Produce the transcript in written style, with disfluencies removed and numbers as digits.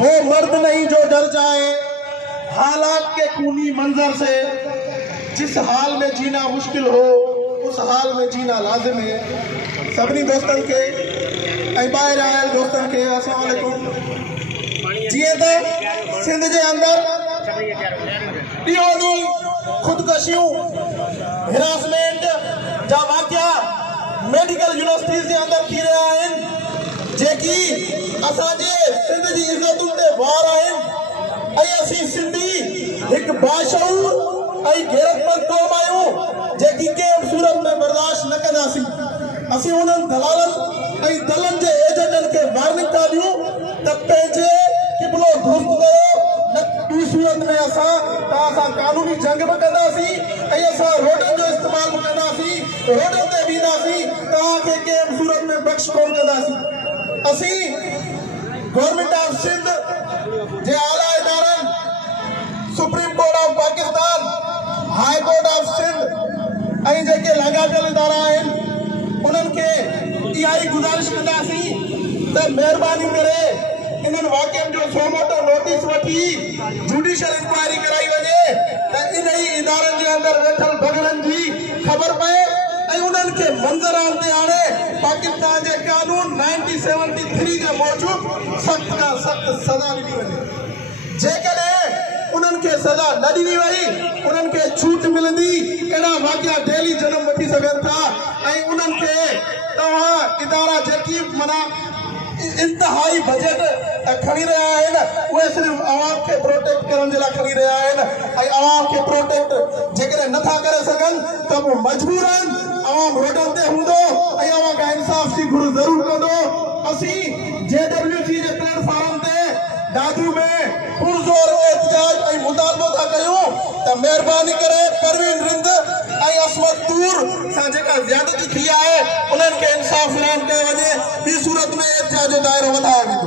वो मर्द नहीं जो डर जाए हालात के खूनी मंजर से। जिस हाल में जीना मुश्किल हो उस हाल में जीना लाजिम है। सभी दोस्तों के ॿाहिरि आयल दोस्तों के अस्सलाम वालेकुम। जीअं त सिंध जे अंदर ॾींहों ॾींहुं ख़ुदकशियूं हिरासमेंट जा वाक़िया मेडिकल यूनिवर्सिटीज़ जे अंदर थी रहिया आहिनि जेकी असांजे सिंध जी इज़तुनि ते वार आहिनि। ऐं असीं सिंधी हिकु बाशऊर ऐं गैरतमंद क़ौम आहियूं जेकी कंहिं सूरत में बर्दाश्त न कंदासीं। असीं उन्हनि दलालनि ऐं दलनि जे एजेंटनि खे वार्निंग था ॾियूं त पंहिंजे क़िबलो दुरुस्त कयो, न ॿी सूरत में असां तव्हां सां कानूनी जंग बि कंदासीं ऐं असां रोडनि जो इस्तेमालु बि कंदासीं, रोडनि ते बीहंदासीं, तव्हांखे कंहिं सूरत में बख़्श कोन कंदासीं। असीं गवर्नमेंट ऑफ सिंध जे आला इदारनि, supreme court of Pakistan, high court of Sindh ऐं जेके लाॻापियल इदारा आहिनि उन्हनि खे इहा ई गुज़ारिश कंदासीं त महिरबानी करे इन्हनि वाक़िअनि जो सोमोटो नोटिस वठी जुडिशियल इंक्वायरी कराई वञे त इन ई इदारनि जे अंदरि वेठल बगड़नि जी ख़बर पए ऐं उन्हनि खे मंज़रान ते आणे पाकिस्तान जे कानून 1973 जे मूजिबि सख़्त खां सख़्त सज़ा ॾिनी वञे। जेकॾहिं उन्हनि खे सज़ा न ॾिनी वई उन्हनि खे छूट मिलंदी। अहिड़ा वाक़िआ डेली जनम वठी सघनि था ऐं उन्हनि खे तव्हां इदारा जेकी माना इंतहाई बजट खणी रहिया आहिनि उहे सिर्फ़ु आवाम खे प्रोटेक्ट करण जे लाइ खणी रहिया आहिनि ऐं आवाम खे प्रोटेक्ट जेकॾहिं नथा करे सघनि त पोइ मजबूर आहिनि। आवाम रोडनि ते हूंदो ऐं अवां खां इंसाफ़ जी घुर ज़रूरु कंदो। असीं JWG जे प्लेटफॉर्म ते दादू में पुरज़ोर एहतजाज ऐं मुतालबो था कयूं त महिरबानी करे परवीन रिंद ऐं असमत तूर सां जेका ज़्यादती थी आहे उन्हनि खे इंसाफ़ फ़राहम कयो वञे। ॿी सूरत में एहतजाज जो दाइरो वधायो वञे।